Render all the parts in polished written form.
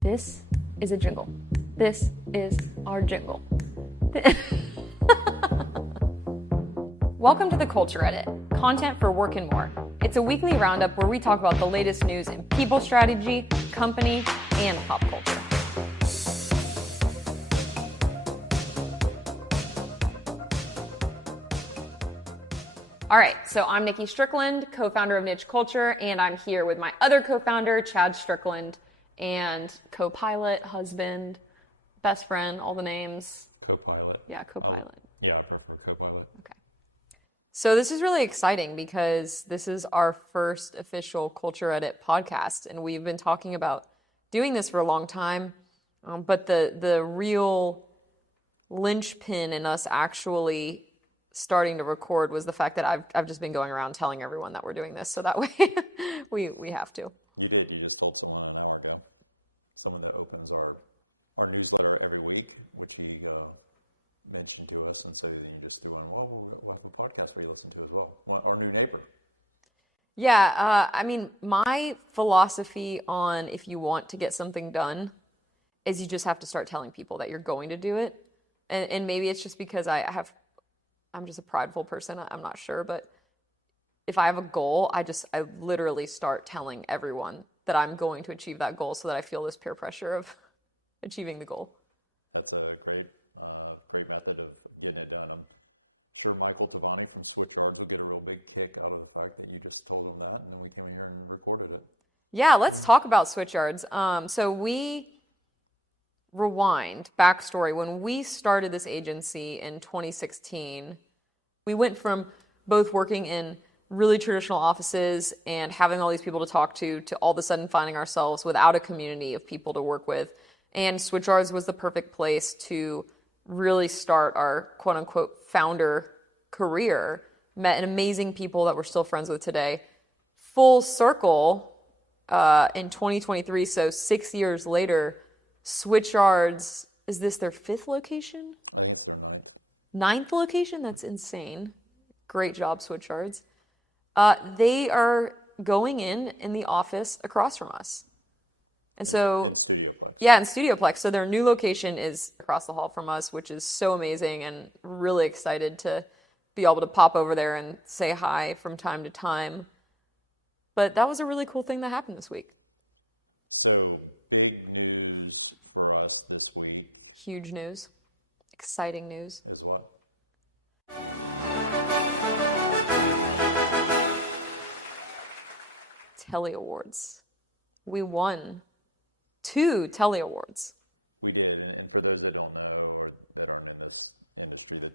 This is a jingle. This is our jingle. Welcome to the Culture Edit, content for work and more. It's a weekly roundup where we talk about the latest news in people strategy, company, and pop culture. All right, so I'm Nikki Strickland, co-founder of Niche Culture, and I'm here with my other co-founder, Chad Strickland, and co-pilot, husband, best friend, all the names. Co-pilot. Yeah, co-pilot. I prefer co-pilot. Okay. So this is really exciting because this is our first official Culture Edit podcast, and we've been talking about doing this for a long time, but the real linchpin in us actually starting to record was the fact that I've just been going around telling everyone that we're doing this, so that way we have to. You did. You just told someone an hour ago. Someone that opens our newsletter every week, which he mentioned to us, and so then you just threw in, well, we'll have a podcast where you listen to as well. Our new neighbor. Yeah, I mean, my philosophy on if you want to get something done is you just have to start telling people that you're going to do it. And maybe it's just because I'm just a prideful person, I'm not sure, but if I have a goal, I literally start telling everyone that I'm going to achieve that goal so that I feel this peer pressure of achieving the goal. That's a great method of getting it done. I'm sure Michael Tavani from Switchyards will get a real big kick out of the fact that you just told him that, and then we came in here and recorded it. Yeah, let's talk about Switchyards. So we rewind, backstory, when we started this agency in 2016, we went from both working in really traditional offices and having all these people to talk to all of a sudden finding ourselves without a community of people to work with. And Switchyards was the perfect place to really start our quote-unquote founder career. Met amazing people that we're still friends with today. Full circle in 2023, so 6 years later, Switchyards, is this their 5th location? I think it's their 9th. 9th location? That's insane. Great job, Switchyards. They are going in the office across from us. And so in Studioplex. Yeah, in Studioplex. So their new location is across the hall from us, which is so amazing, and really excited to be able to pop over there and say hi from time to time. But that was a really cool thing that happened this week. So big news for us this week. Huge news. Exciting news. Is what? Telly Awards. We won 2 Telly Awards. We did, and for those that don't know or that aren't in this industry, the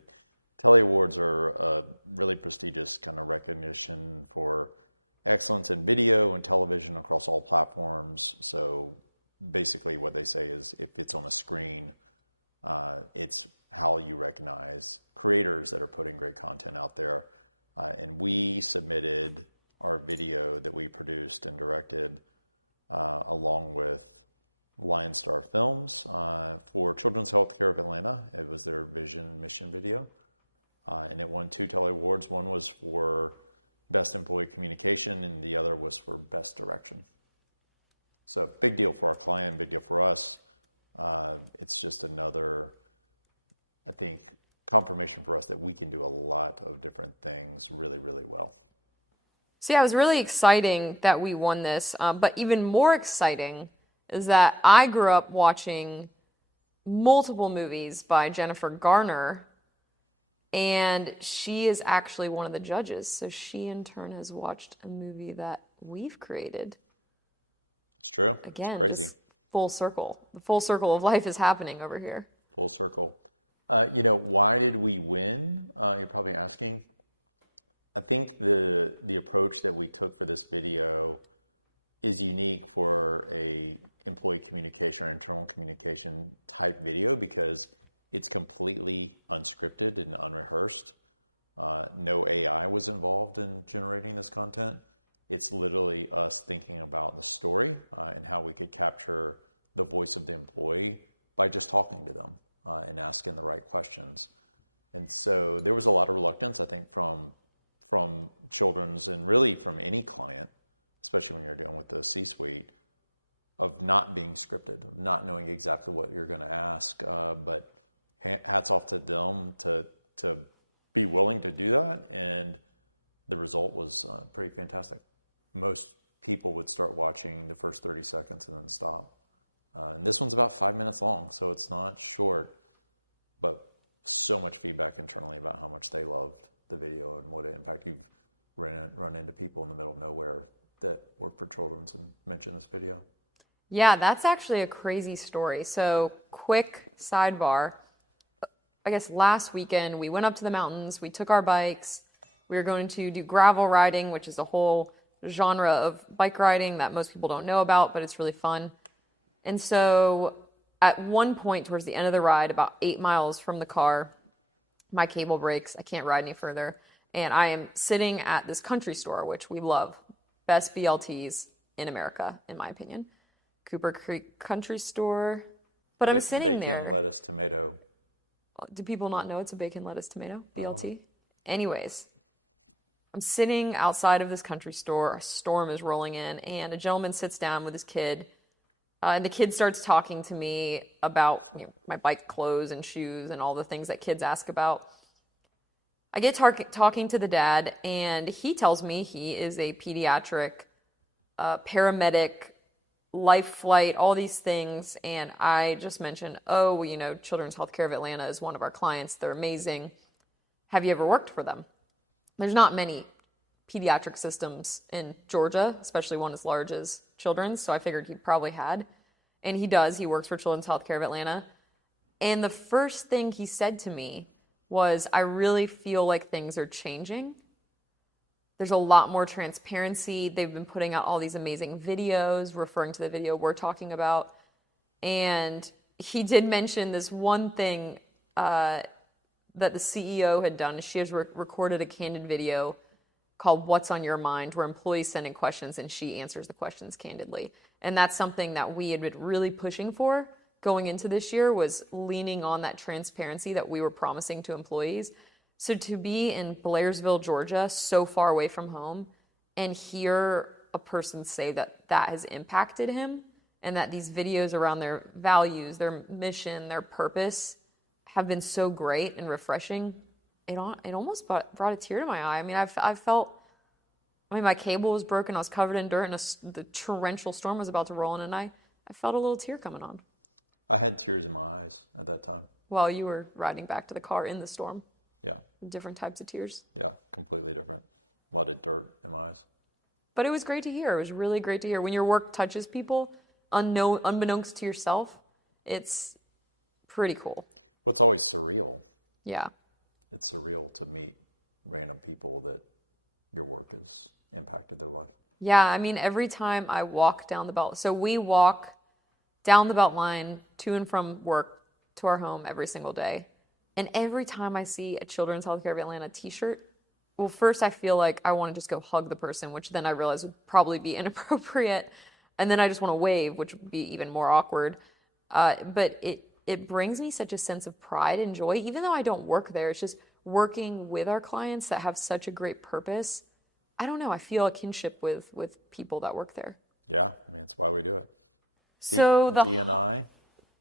Telly Awards are a really prestigious kind of recognition for excellence in video and television across all platforms. So basically what they say is if it's on a screen, it's how you recognize creators that are putting great content out there. And we submitted our video that we produced and directed along with Lion Star Films for Children's Healthcare of Atlanta. It was their vision mission video. And it won 2 Telly Awards. One was for Best Employee Communication, and the other was for Best Direction. So big deal for our client, big deal for us. It's just another, I think, confirmation for us that we can do a lot of different things really, really well. So yeah, it was really exciting that we won this, but even more exciting is that I grew up watching multiple movies by Jennifer Garner, and she is actually one of the judges. So she, in turn, has watched a movie that we've created. It's true. Again, it's crazy. Full circle. The full circle of life is happening over here. Full circle. Why did we win? You're probably asking. I think the approach that we took for this video is unique for a employee communication or internal communication type video because it's completely unscripted and unrehearsed. No AI was involved in generating this content. It's literally us thinking about the story and how we could capture the voice of the employee by just talking to them and asking the right questions. And so there was a lot of reluctance, I think, from children's and really from any client, especially when you're dealing with the C-suite, of not being scripted, of not knowing exactly what you're going to ask. But hats off to them to be willing to do that, and the result was pretty fantastic. Most people would start watching the first 30 seconds and then stop. And this one's about 5 minutes long, so it's not short, but so much feedback internally about how much they loved the video and what impact. You've run into people in the middle of nowhere that work for Children's and mention this video. Yeah, that's actually a crazy story. So, quick sidebar. I guess last weekend we went up to the mountains, we took our bikes, we were going to do gravel riding, which is a whole genre of bike riding that most people don't know about, but it's really fun. And so at one point towards the end of the ride, about 8 miles from the car, my cable breaks, I can't ride any further, and I am sitting at this country store, which we love. Best BLTs in America, in my opinion. Cooper Creek Country Store. But I'm sitting there. Bacon, lettuce, tomato. Do people not know it's a bacon, lettuce, tomato BLT? Anyways, I'm sitting outside of this country store. A storm is rolling in, and a gentleman sits down with his kid. And the kid starts talking to me about my bike clothes and shoes and all the things that kids ask about. I get talking to the dad, and he tells me he is a pediatric paramedic, life flight, all these things. And I just mentioned, Children's Healthcare of Atlanta is one of our clients. They're amazing. Have you ever worked for them? There's not many pediatric systems in Georgia, especially one as large as Children's. So I figured he probably had. And he does. He works for Children's Healthcare of Atlanta. And the first thing he said to me was, I really feel like things are changing. There's a lot more transparency. They've been putting out all these amazing videos, referring to the video we're talking about. And he did mention this one thing that the CEO had done. She has recorded a candid video called What's on Your Mind, where employees send in questions and she answers the questions candidly. And that's something that we had been really pushing for going into this year, was leaning on that transparency that we were promising to employees. So to be in Blairsville, Georgia, so far away from home, and hear a person say that that has impacted him, and that these videos around their values, their mission, their purpose have been so great and refreshing, it almost brought a tear to my eye. I mean, I felt, my cable was broken, I was covered in dirt, and the torrential storm was about to roll in, and I felt a little tear coming on. I had tears in my eyes at that time. While you were riding back to the car in the storm. Yeah. Different types of tears. Yeah, completely different. A lot of dirt in my eyes. But it was great to hear. It was really great to hear. When your work touches people, unbeknownst to yourself, it's pretty cool. Well, it's always surreal. Yeah. It's surreal to meet random people that your work has impacted their life. Yeah, I mean, every time I walk down the belt, so we walk down the belt line to and from work to our home every single day. And every time I see a Children's Healthcare of Atlanta t-shirt, well, first I feel like I want to just go hug the person, which then I realize would probably be inappropriate. And then I just want to wave, which would be even more awkward. But it brings me such a sense of pride and joy, even though I don't work there. It's just working with our clients that have such a great purpose. I don't know. I feel a kinship with people that work there. Yeah, I mean, that's why we do it. So the D&I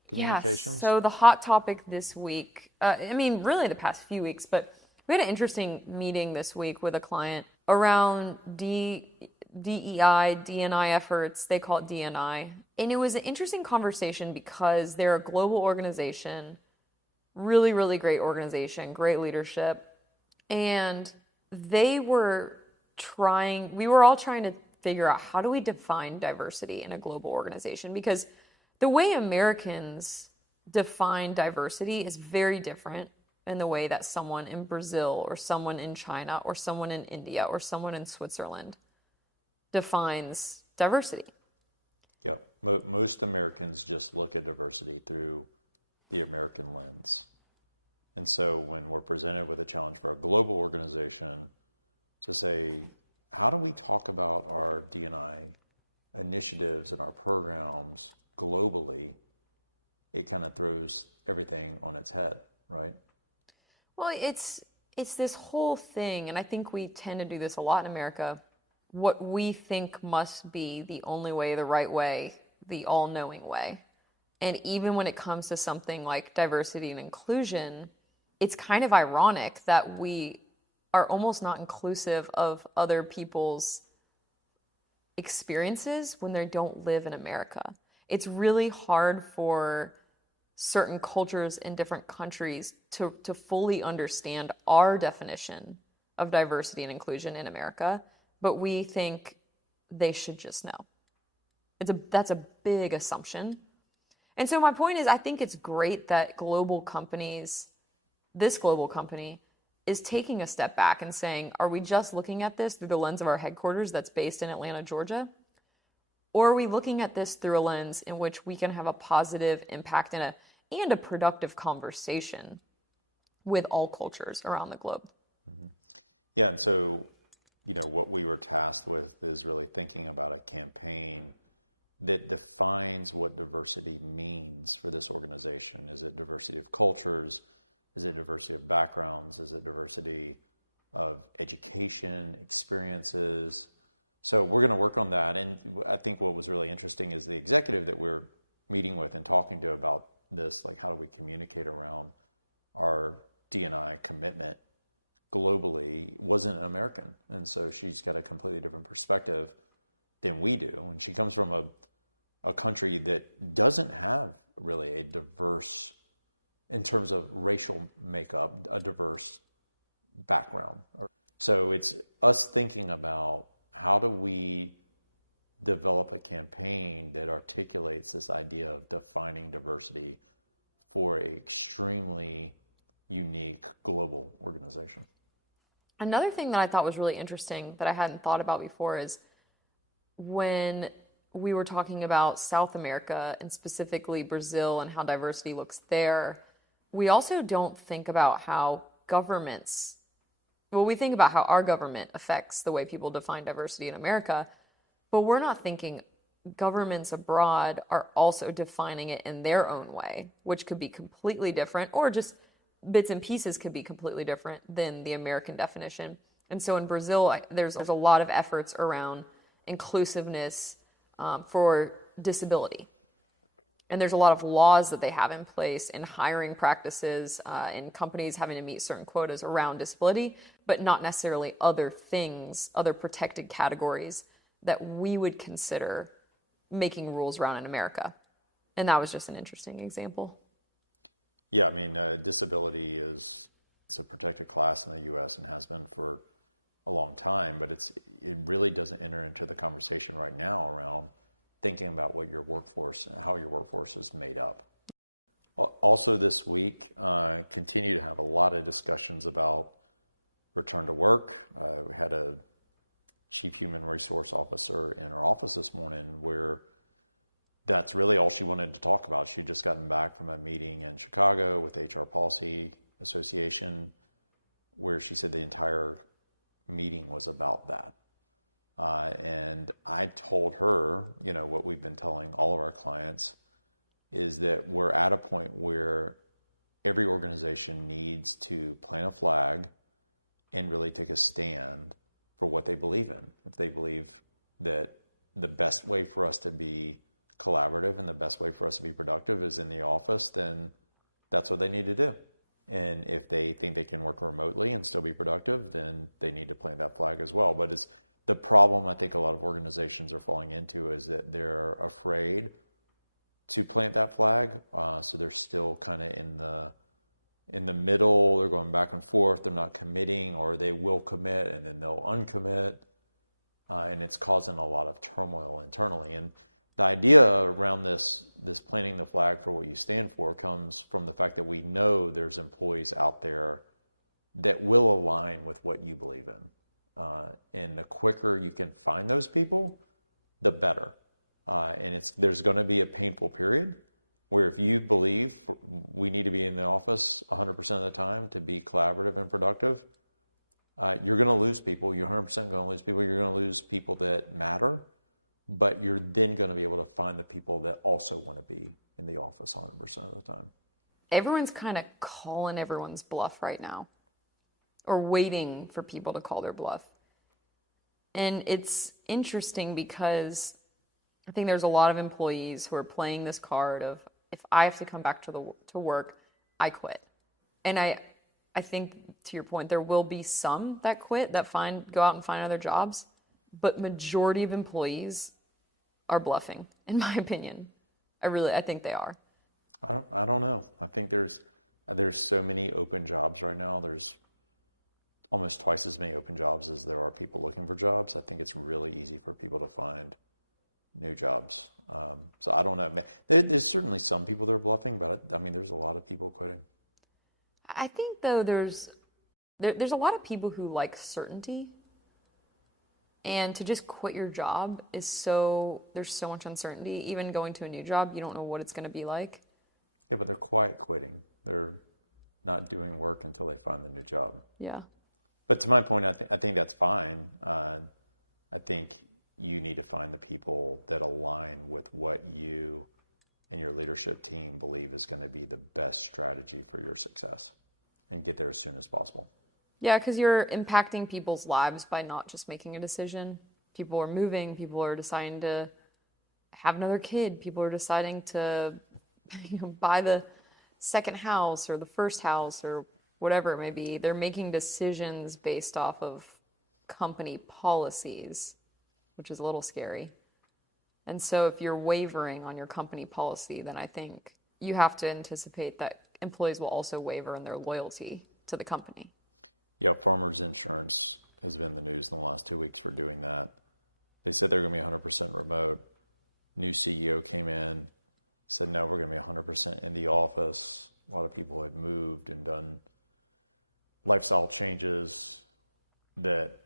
communications. Yes. So the hot topic this week, really the past few weeks, but we had an interesting meeting this week with a client around DEI, D&I efforts. They call it D&I. And it was an interesting conversation because they're a global organization, really, really great organization, great leadership. And we were all trying to figure out, how do we define diversity in a global organization? Because the way Americans define diversity is very different in the way that someone in Brazil or someone in China or someone in India or someone in Switzerland defines diversity. Yeah, most Americans just look at diversity through the American lens. And so when we're presented with a challenge for a global organization to say, how do we talk about our D&I initiatives and our programs globally, it kind of throws everything on its head, right? Well, it's this whole thing, and I think we tend to do this a lot in America. What we think must be the only way, the right way, the all-knowing way. And even when it comes to something like diversity and inclusion, it's kind of ironic that we are almost not inclusive of other people's experiences when they don't live in America. It's really hard for certain cultures in different countries to fully understand our definition of diversity and inclusion in America, but we think they should just know. That's a big assumption. And so my point is, I think it's great that this global company, is taking a step back and saying, are we just looking at this through the lens of our headquarters that's based in Atlanta, Georgia? Or are we looking at this through a lens in which we can have a positive impact and a productive conversation with all cultures around the globe? Mm-hmm. Yeah, and so, what we were tasked with is really thinking about a campaign that defines what diversity means for this organization. Is it diversity of cultures? Is it diversity of backgrounds? Is it diversity of education, experiences? So we're going to work on that. And I think what was really interesting is the executive that we're meeting with and talking to about this, like how do we communicate around our D&I commitment globally, wasn't an American. And so she's got a completely different perspective than we do. And she comes from a country that doesn't have really a diverse, in terms of racial makeup, a diverse background. So it's us thinking about how do we develop a campaign that articulates this idea of defining diversity for an extremely unique global organization. Another thing that I thought was really interesting that I hadn't thought about before is when we were talking about South America and specifically Brazil and how diversity looks there, we also don't think about how we think about how our government affects the way people define diversity in America, but we're not thinking governments abroad are also defining it in their own way, which could be completely different, or just bits and pieces could be completely different than the American definition. And so in Brazil, there's a lot of efforts around inclusiveness for disability. And there's a lot of laws that they have in place in hiring practices and companies having to meet certain quotas around disability, but not necessarily other things, other protected categories that we would consider making rules around in America. And that was just an interesting example. Yeah, disability it's a protected class in the U.S. and has been for a long time, but it really doesn't enter into the conversation right now around thinking about what your workforce, how your workforce is made up. Also this week, continue to have a lot of discussions about return to work. We had a chief human resource officer in our office this morning where that's really all she wanted to talk about. She'd just gotten back from a meeting in Chicago with the HR Policy Association where she said the entire meeting was about that. And I told her, what we've been telling all of our clients is that we're at a point where every organization needs to plant a flag and really take a stand for what they believe in. If they believe that the best way for us to be collaborative and the best way for us to be productive is in the office, then that's what they need to do. And if they think they can work remotely and still be productive, then they need to plant that flag as well. But the problem I think a lot of organizations are falling into is that they're afraid to plant that flag. So they're still kind of in the middle. They're going back and forth. They're not committing, or they will commit and then they'll uncommit. And it's causing a lot of turmoil internally. And the idea around this planting the flag for what you stand for comes from the fact that we know there's employees out there that will align with what you believe in. And the quicker you can find those people, the better. And there's going to be a painful period where if you believe we need to be in the office 100% of the time to be collaborative and productive, you're going to lose people. You're 100% going to lose people. You're going to lose people that matter, but you're then going to be able to find the people that also want to be in the office 100% of the time. Everyone's kind of calling everyone's bluff right now, or waiting for people to call their bluff. And it's interesting because I think there's a lot of employees who are playing this card of, if I have to come back to work, I quit. And I think, to your point, there will be some that quit, that go out and find other jobs, but majority of employees are bluffing, in my opinion. I think they are. I don't know. I think there's so many open jobs right now. There's almost twice as many open jobs as there are people looking for jobs. I think it's really easy for people to find new jobs. So I don't know. There's certainly some people that are bluffing, but I mean, there's a lot of people quitting. I think, though, there's a lot of people who like certainty. And to just quit your job there's so much uncertainty. Even going to a new job, you don't know what it's going to be like. Yeah, but they're quiet quitting. They're not doing work until they find the new job. Yeah. But to my point, I think that's fine. I think you need to find the people that align with what you and your leadership team believe is going to be the best strategy for your success, and get there as soon as possible. Yeah, because you're impacting people's lives by not just making a decision. People are moving. People are deciding to have another kid. People are deciding to buy the second house or the first house or whatever it may be. They're making decisions based off of company policies, which is a little scary. And so if you're wavering on your company policy, then I think you have to anticipate that employees will also waver in their loyalty to the company. Yeah, Farmers Insurance has been in the news in the last 2 weeks for doing that. They said they're going to be 100% remote. New CEO came in, said, no, we're going to be 100% in the office. A lot of people had moved and done lifestyle changes that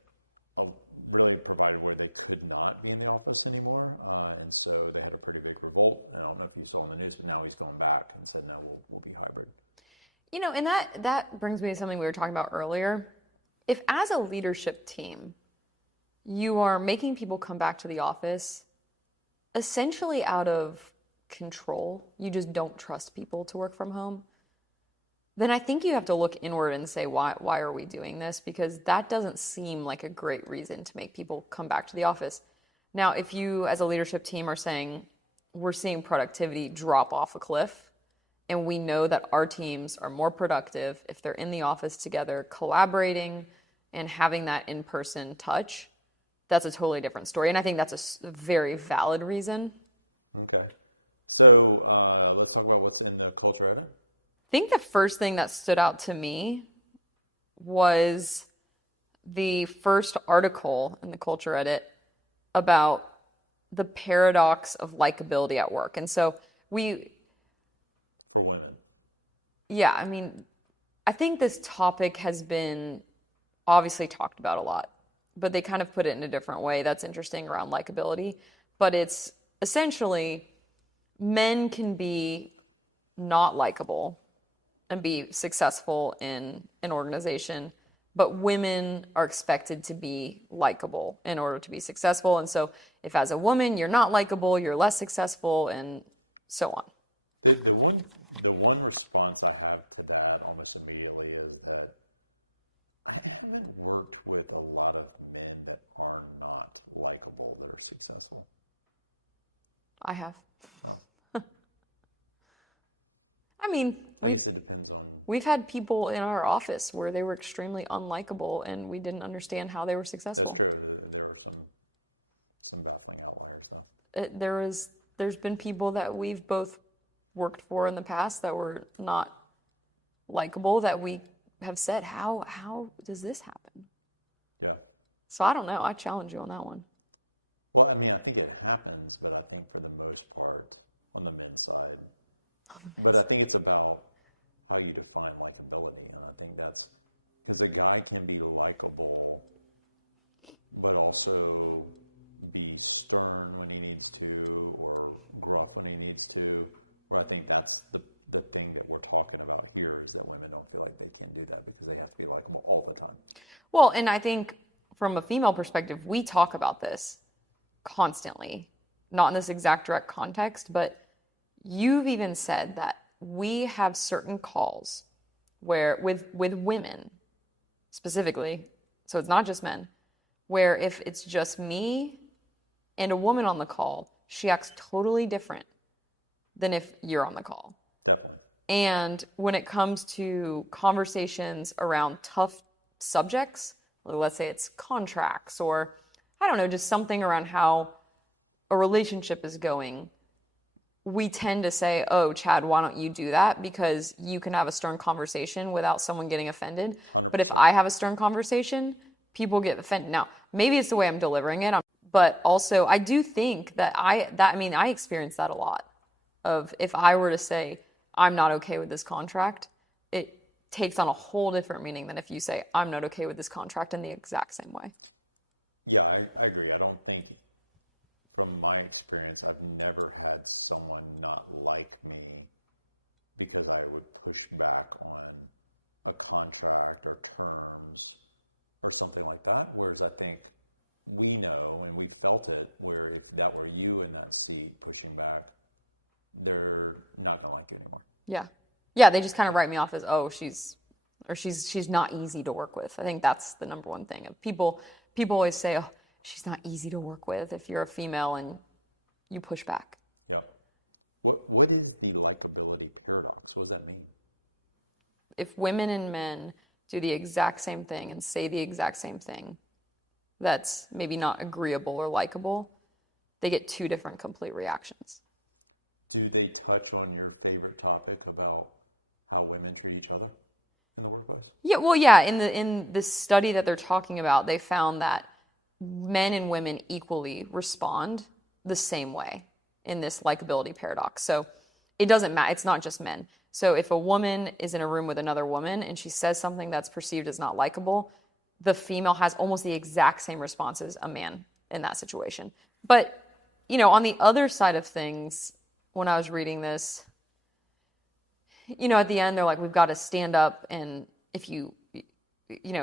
really provided where they could not be in the office anymore. And so they had a pretty big revolt. I don't know if you saw in the news, but now he's going back and said, no, we'll be hybrid. You know, and that brings me to something we were talking about earlier. If as a leadership team, you are making people come back to the office essentially out of control, you just don't trust people to work from home, then I think you have to look inward and say, why are we doing this? Because that doesn't seem like a great reason to make people come back to the office. Now, if you as a leadership team are saying, we're seeing productivity drop off a cliff, and we know that our teams are more productive if they're in the office together, collaborating and having that in-person touch, that's a totally different story. And I think that's a very valid reason. Okay. So let's talk about what's in the culture edit. I think the first thing that stood out to me was the first article in the culture edit about the paradox of likability at work. And so for women. Yeah, I mean, I think this topic has been obviously talked about a lot, but they kind of put it in a different way that's interesting around likability. But it's essentially men can be not likable and be successful in an organization, but women are expected to be likable in order to be successful. And so if as a woman you're not likable, you're less successful, and so on. The one response I have to that almost immediately is that I haven't worked with a lot of men that are not likable that are successful. I have. Oh. I mean, I guess it depends on... We've had people in our office where they were extremely unlikable and we didn't understand how they were successful. That's true. There are some baffling outliers, though. There's been people that we've both worked for in the past that were not likable that we have said, how does this happen? Yeah. So I don't know. I challenge you on that one. Well, I mean, I think it happens, but I think for the most part on the men's side. But I think it's about how you define likability. And I think that's because a guy can be likable, but also be stern when he needs to or gruff when he needs to. Where I think that's the thing that we're talking about here is that women don't feel like they can do that because they have to be likable all the time. Well, and I think from a female perspective, we talk about this constantly, not in this exact direct context, but you've even said that we have certain calls where with women specifically, so it's not just men, where if it's just me and a woman on the call, she acts totally different than if you're on the call. Definitely. And when it comes to conversations around tough subjects, let's say it's contracts or, I don't know, just something around how a relationship is going, we tend to say, oh, Chad, why don't you do that? Because you can have a stern conversation without someone getting offended. 100%. But if I have a stern conversation, people get offended. Now, maybe it's the way I'm delivering it, but also I do think that I experience that a lot of if I were to say, I'm not okay with this contract, it takes on a whole different meaning than if you say, I'm not okay with this contract in the exact same way. Yeah, I agree. I don't think, from my experience, I've never had someone not like me because I would push back on a contract or terms or something like that. Whereas I think we know, and we've felt it, where if that were you in that seat pushing back, they're not going to like you anymore. Yeah. Yeah, they just kind of write me off as, oh, she's not easy to work with. I think that's the number one thing. People always say, oh, she's not easy to work with if you're a female and you push back. Yep. What is the likability paradox? What does that mean? If women and men do the exact same thing and say the exact same thing that's maybe not agreeable or likable, they get two different complete reactions. Do they touch on your favorite topic about how women treat each other in the workplace? Yeah, well, yeah. In the study that they're talking about, they found that men and women equally respond the same way in this likability paradox. So it doesn't matter. It's not just men. So if a woman is in a room with another woman and she says something that's perceived as not likable, the female has almost the exact same response as a man in that situation. But, on the other side of things, when I was reading this, at the end, they're like, we've got to stand up, and if you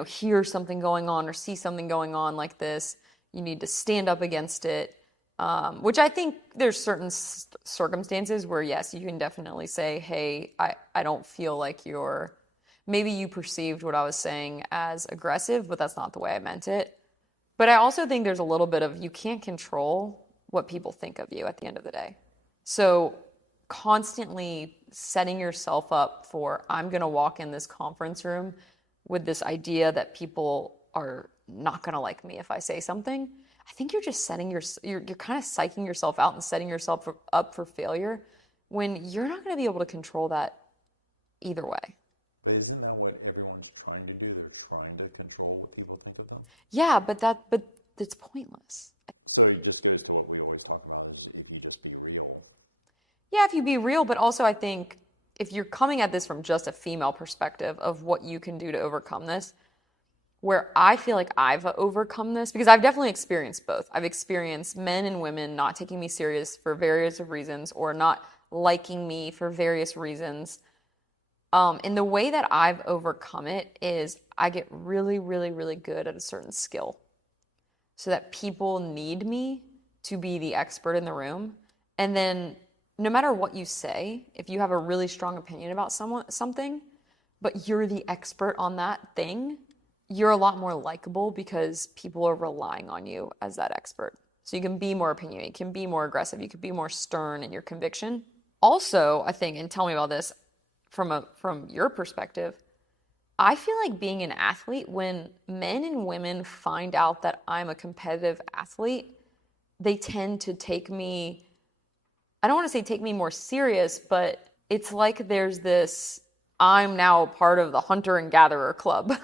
hear something going on or see something going on like this, you need to stand up against it, which I think there's certain circumstances where, yes, you can definitely say, hey, I don't feel like maybe you perceived what I was saying as aggressive, but that's not the way I meant it. But I also think there's a little bit of, you can't control what people think of you at the end of the day. So constantly setting yourself up for, I'm going to walk in this conference room with this idea that people are not going to like me if I say something. I think you're just you're kind of psyching yourself out and setting yourself up for failure when you're not going to be able to control that either way. But isn't that what everyone's trying to do? They're trying to control what people think of them? Yeah, but it's pointless. So it just goes to what we always talk about, is if you just be real. Yeah, if you be real, but also I think if you're coming at this from just a female perspective of what you can do to overcome this, where I feel like I've overcome this, because I've definitely experienced both. I've experienced men and women not taking me serious for various reasons or not liking me for various reasons. And the way that I've overcome it is I get really, really, really good at a certain skill so that people need me to be the expert in the room. And then no matter what you say, if you have a really strong opinion about something, but you're the expert on that thing, you're a lot more likable because people are relying on you as that expert. So you can be more opinionated, you can be more aggressive, you can be more stern in your conviction. Also, I think, and tell me about this from your perspective, I feel like being an athlete, when men and women find out that I'm a competitive athlete, they tend to take me, I don't want to say take me more serious, but it's like there's this, I'm now a part of the hunter and gatherer club.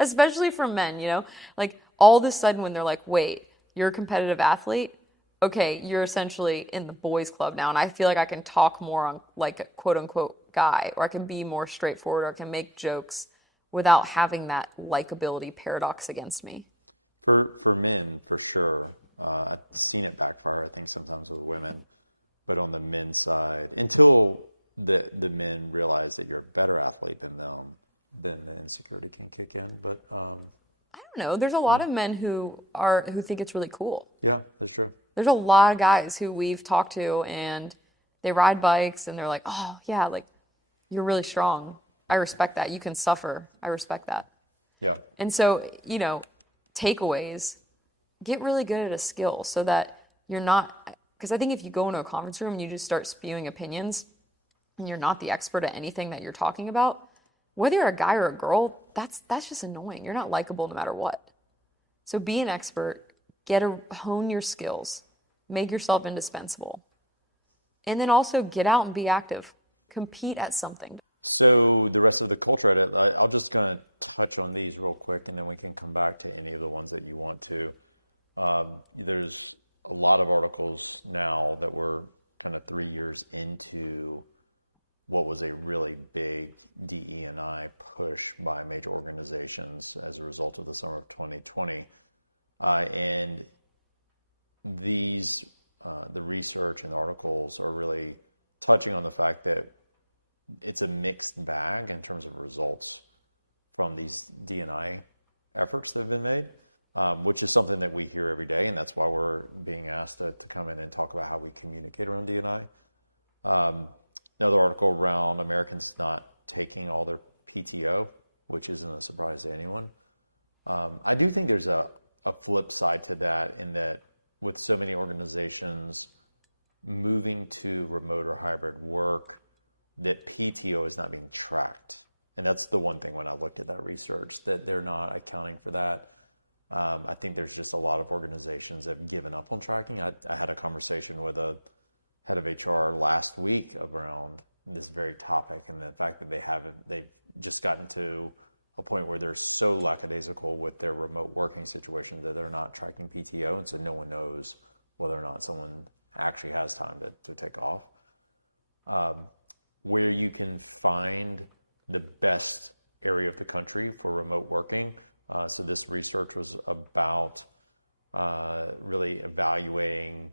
Especially for men, like all of a sudden when they're like, wait, you're a competitive athlete? Okay, you're essentially in the boys club now. And I feel like I can talk more on like a quote unquote guy, or I can be more straightforward, or I can make jokes without having that likability paradox against me. For men, for sure. I've seen it backfire, I think, sometimes with women. But on the men's side, until the men realize that you're a better athlete than them, then the insecurity can kick in. But I don't know. There's a lot of men who think it's really cool. Yeah, that's true. There's a lot of guys who we've talked to and they ride bikes and they're like, oh yeah, like you're really strong. I respect that. You can suffer. I respect that. Yeah. And so, takeaways, get really good at a skill so that you're not Because I think if you go into a conference room and you just start spewing opinions and you're not the expert at anything that you're talking about, whether you're a guy or a girl, that's just annoying. You're not likable no matter what. So be an expert, hone your skills, make yourself indispensable. And then also get out and be active. Compete at something. So the rest of the culture edit, I'll just kind of touch on these real quick, and then we can come back to any of the ones that you want to. There's a lot of articles now that were kind of 3 years into what was a really big DE&I push by major organizations as a result of the summer of 2020. And these, the research and the articles are really touching on the fact that it's a mixed bag in terms of results from these D&I efforts that have been made, which is something that we hear every day, and that's why we're being asked to come in and talk about how we communicate around D&I. Another article around Americans not taking all their PTO, which isn't a surprise to anyone. I do think there's a flip side to that, in that with so many organizations moving to remote or hybrid work, that PTO is not being tracked. And that's the one thing when I looked at that research, that they're not accounting for that. I think there's just a lot of organizations that have given up on tracking. I had a conversation with a head of HR last week around this very topic, and the fact that they've just gotten to a point where they're so lackadaisical with their remote working situation that they're not tracking PTO, and so no one knows whether or not someone actually has time to take off. Where you can find the best area of the country for remote working. So this research was about really evaluating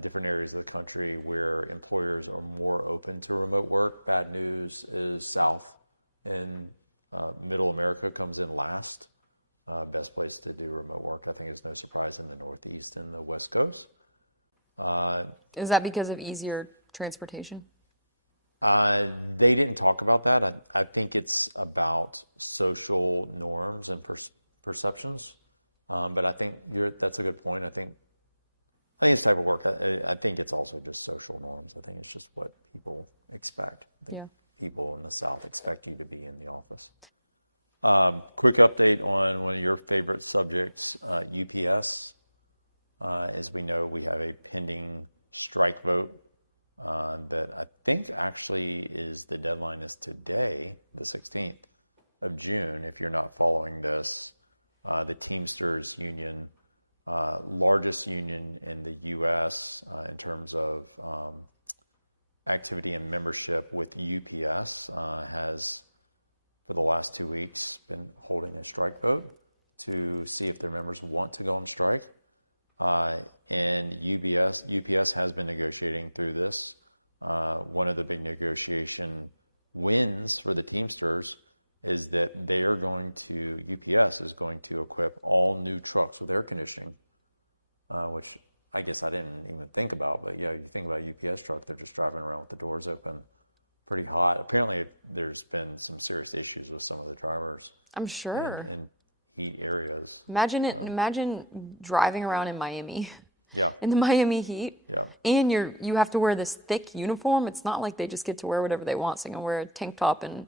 different areas of the country where employers are more open to remote work. Bad news is South and Middle America comes in last. Best place to do remote work, I think, is no surprise, in the Northeast and the West Coast. Is that because of easier transportation? They didn't talk about that. I think it's about social norms and perceptions. But I think that's a good point. I think it's type of work. I think it's also just social norms. I think it's just what people expect. I think people in the South expect you to be in the office. Quick update on one of your favorite subjects, UPS. As we know, we have a pending strike vote that I think actually the deadline is today, the 16th of June. If you're not following this, the Teamsters union, largest union in the U.S. In terms of activity and membership with UPS, has for the last 2 weeks been holding a strike vote to see if their members want to go on strike. And UPS has been negotiating through this. One of the big negotiation wins for the Teamsters is that UPS is going to equip all new trucks with air conditioning, which I guess I didn't even think about. But yeah, you think about a UPS truck, they're just driving around with the doors open, pretty hot. Apparently, there's been some serious issues with some of the drivers. I'm sure. In heat areas. Imagine driving around in Miami. Yeah. In the Miami heat. Yeah. And you have to wear this thick uniform. It's not like they just get to wear whatever they want. So you can wear a tank top and,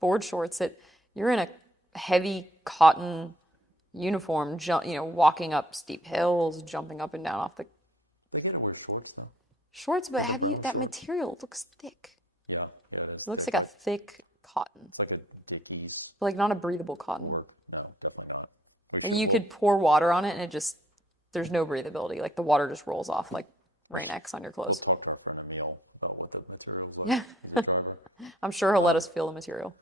board shorts. You're in a heavy cotton uniform, walking up steep hills, jumping up and down off the... They get to wear shorts, though. Shorts, but that material looks thick. Yeah, it is. It looks like a thick cotton. It's like a Dickies. Like not a breathable cotton. Work. No, definitely not. You could pour water on it and there's no breathability. Like the water just rolls off like Rain-X on your clothes. We'll talk to our friend Emil about what the material's like. He's a driver. I'm sure he'll let us feel the material.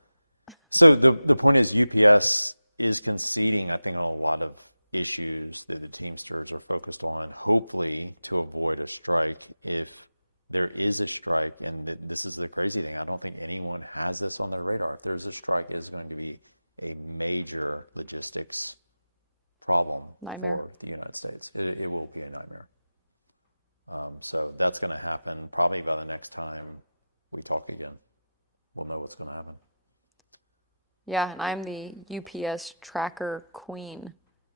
So the point is UPS is conceding, I think, on a lot of issues that the Teamsters are focused on, hopefully to avoid a strike. If there is a strike, and this is the crazy thing, I don't think anyone has this on their radar. If there's a strike, it is going to be a major logistics problem for the United States. It will be a nightmare. So that's going to happen probably by the next time we talk again. We'll know what's going to happen. Yeah, and I'm the UPS tracker queen.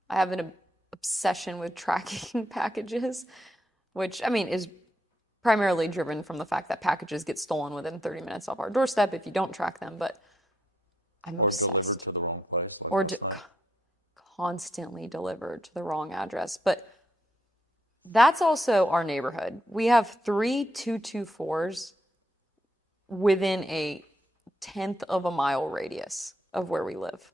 I have an obsession with tracking packages. which, I mean, is primarily driven from the fact that packages get stolen within 30 minutes off our doorstep if you don't track them, but I'm Or obsessed. delivered to the wrong place, like last night. Constantly delivered to the wrong address. But that's also our neighborhood. We have 3 224s within a 1/10 of a mile radius of where we live.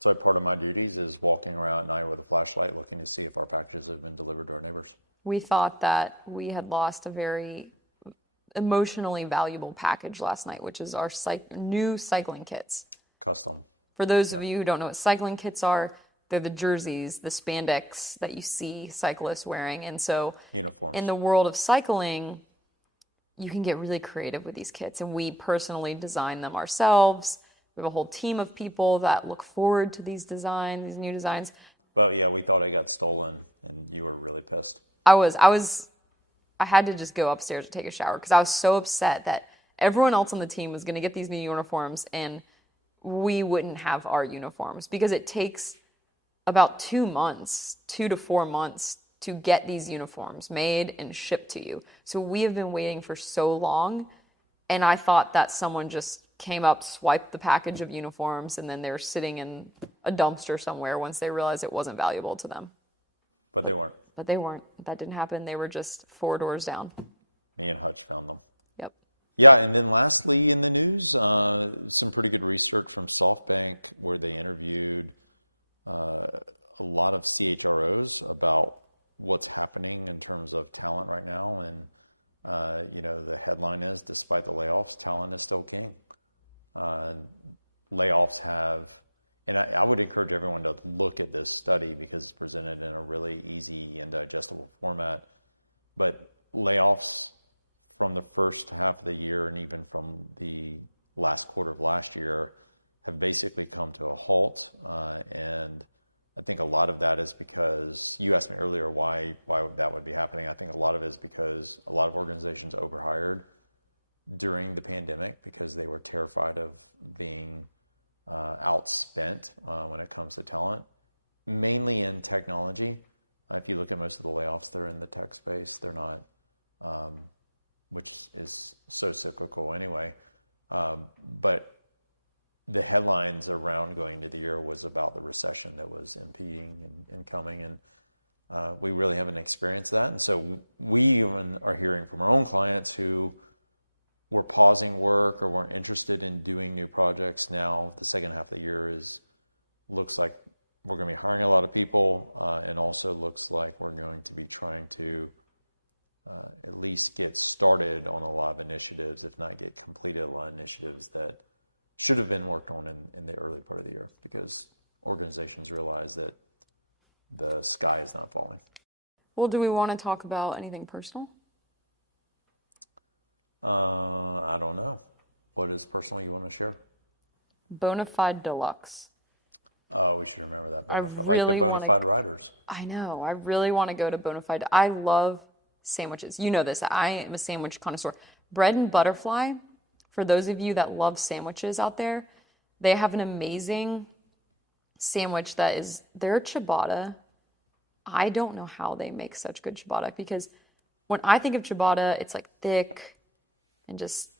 So part of my duties is walking around at night with a flashlight looking to see if our packages have been delivered to our neighbors. We thought that we had lost a very emotionally valuable package last night, which is our new cycling kits. Custom. For those of you who don't know what cycling kits are, they're the jerseys, the spandex that you see cyclists wearing. And so Uniforms. in the world of cycling, you can get really creative with these kits. And we personally design them ourselves. We have a whole team of people that look forward to these designs, these new designs. But yeah, we thought it got stolen and you were really pissed. I had to just go upstairs to take a shower because I was so upset that everyone else on the team was going to get these new uniforms and we wouldn't have our uniforms because it takes about 2 months, 2 to 4 months to get these uniforms made and shipped to you. So we have been waiting for so long, and I thought that someone just came up, swiped the package of uniforms, and then they're sitting in a dumpster somewhere once they realized it wasn't valuable to them. But they weren't. But they weren't. That didn't happen. They were just 4 doors down. Me and Hutch found them. Yep. Yeah, and then lastly in the news, some pretty good research from SoftBank where they interviewed a lot of CHROs about what's happening in terms of talent right now. And, the headline is, despite the layoffs, talent is still king. Layoffs have, and I would encourage everyone to look at this study because it's presented in a really easy and digestible format. But layoffs from the first half of the year and even from the last quarter of last year have basically come to a halt. And I think a lot of that is because you asked me earlier why that would be happening. I think a lot of it is because a lot of organizations overhired during the pandemic because they were terrified of being outspent when it comes to talent, mainly in technology. If you look at most of the layoffs, they're in the tech space. They're not, which is so cyclical anyway. But the headlines around going into the year was about the recession that was impeding and coming, and we really haven't experienced that. And so we even are hearing from our own clients who were pausing work or weren't interested in doing new projects. Now the second half of the year looks like we're going to be hiring a lot of people, and also looks like we're going to be trying to at least get started on a lot of initiatives, if not get completed a lot of initiatives that should have been worked on in the early part of the year because organizations realize that the sky is not falling. Well, do we want to talk about anything personal? I don't know. What is personal you want to share? Bonafide Deluxe. Oh, we should remember that. Really like the Bonafide Riders. I know. I really want to go to Bonafide. I love sandwiches. You know this. I am a sandwich connoisseur. Bread and Butterfly, for those of you that love sandwiches out there, they have an amazing sandwich that is their ciabatta. I don't know how they make such good ciabatta because when I think of ciabatta, it's like thick and just,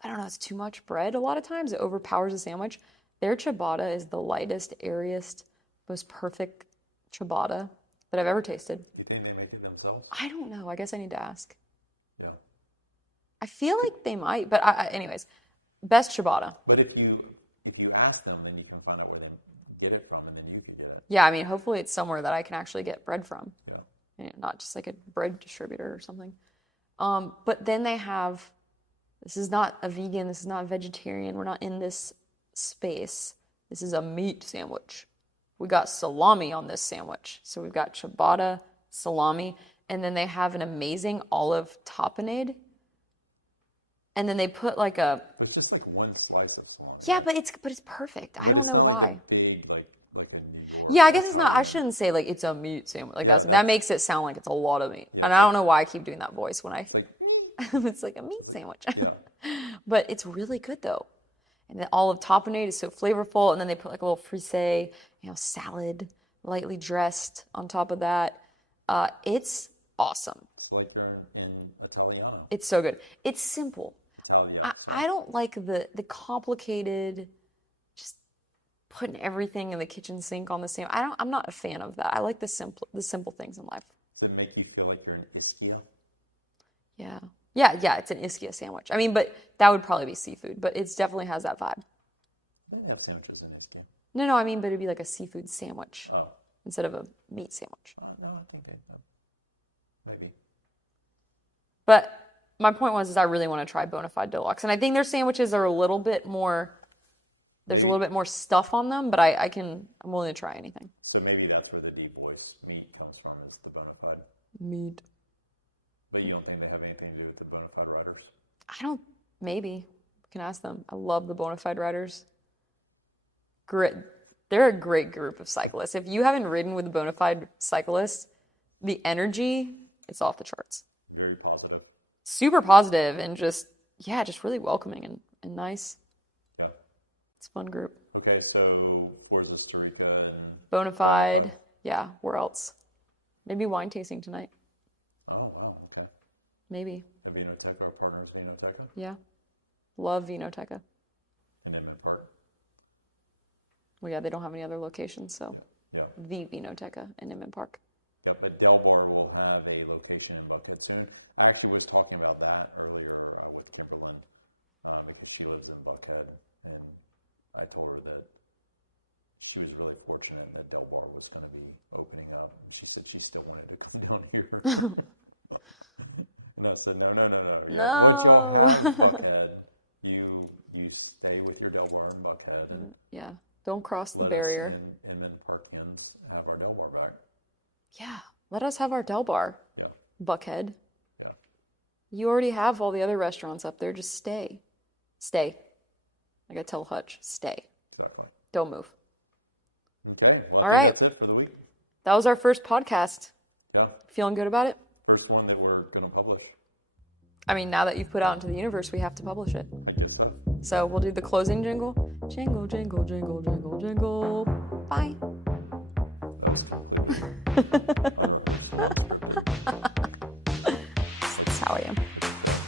I don't know, it's too much bread a lot of times. It overpowers a sandwich. Their ciabatta is the lightest, airiest, most perfect ciabatta that I've ever tasted. Do you think they make it themselves? I don't know. I guess I need to ask. Yeah. I feel like they might, but anyways, best ciabatta. But if you ask them, then you can find out where they get it from, and then you could get it. Yeah, I mean, hopefully it's somewhere that I can actually get bread from. Yeah. Not just like a bread distributor or something. But then they have, this is not a vegan, this is not a vegetarian, we're not in this space. This is a meat sandwich. We got salami on this sandwich. So we've got ciabatta, salami, and then they have an amazing olive tapenade. And then they put like a... But it's just like one slice of salami. Yeah, right? but it's perfect. But it's not like the big, like a New York. Yeah, I guess Italian. it's not. I shouldn't say like it's a meat sandwich. Like Yeah, that makes it sound like it's a lot of meat. Yeah, and I don't know why I keep doing that voice when I... It's like... it's like a meat sandwich. Yeah. But it's really good though. And the olive tapenade is so flavorful. And then they put like a little frisee, salad, lightly dressed on top of that. It's awesome. It's like you're in Italiano. It's so good. It's simple. Italia, sorry. I don't like the complicated, just putting everything in the kitchen sink on the same. I'm not a fan of that. I like the simple things in life. Does it make you feel like you're in Ischia? Yeah. Yeah, it's an Ischia sandwich. I mean, but that would probably be seafood, but it definitely has that vibe. They have sandwiches in Ischia. No, I mean, but it'd be like a seafood sandwich. Oh. Instead of a meat sandwich. No, I think maybe. But my point was, I really want to try Bonafide Deluxe. And I think their sandwiches are a little bit more, there's a little bit more stuff on them, but I'm willing to try anything. So maybe that's where the deep voice meat comes from, is the Bonafide. Meat. But you don't think they have anything to do with the Bonafide riders? Maybe. We can ask them. I love the Bonafide riders. Great. They're a great group of cyclists. If you haven't ridden with a Bonafide cyclist, the energy is off the charts. Very positive. Super positive and just really welcoming and nice. Yeah. It's a fun group. Okay, so Forza Storica and Bonafide. Yeah, where else? Maybe wine tasting tonight. Oh, wow, okay. Maybe. At Vinoteca, our partners Vinoteca? Yeah. Love Vinoteca. In Inman Park? Well, yeah, they don't have any other locations, so. Yeah. The Vinoteca in Inman Park. Yep, but Del Bar will have a location in Buckhead soon. I actually was talking about that earlier with Kimberlyn because she lives in Buckhead, and I told her that she was really fortunate that Del Bar was going to be opening up. She said she still wanted to come down here. And I said, no. Yeah. Once y'all have Buckhead, you stay with your Del Bar in Buckhead, and don't cross the barrier. Let us in Inman Parkians have our Del Bar back. Yeah, let us have our Del Bar. Yeah. Buckhead. Yeah. You already have all the other restaurants up there. Just stay. Stay. I gotta tell Hutch, stay. Exactly. Don't move. Okay, well, I think that's it for the week. That was our first podcast. Yeah. Feeling good about it? First one that we're going to publish. I mean, now that you've put out into the universe, we have to publish it. I guess so. So we'll do the closing jingle. Jingle, jingle, jingle, jingle, jingle. Bye. That was completely unrehearsed and unscripted. That's how I am. Like a film.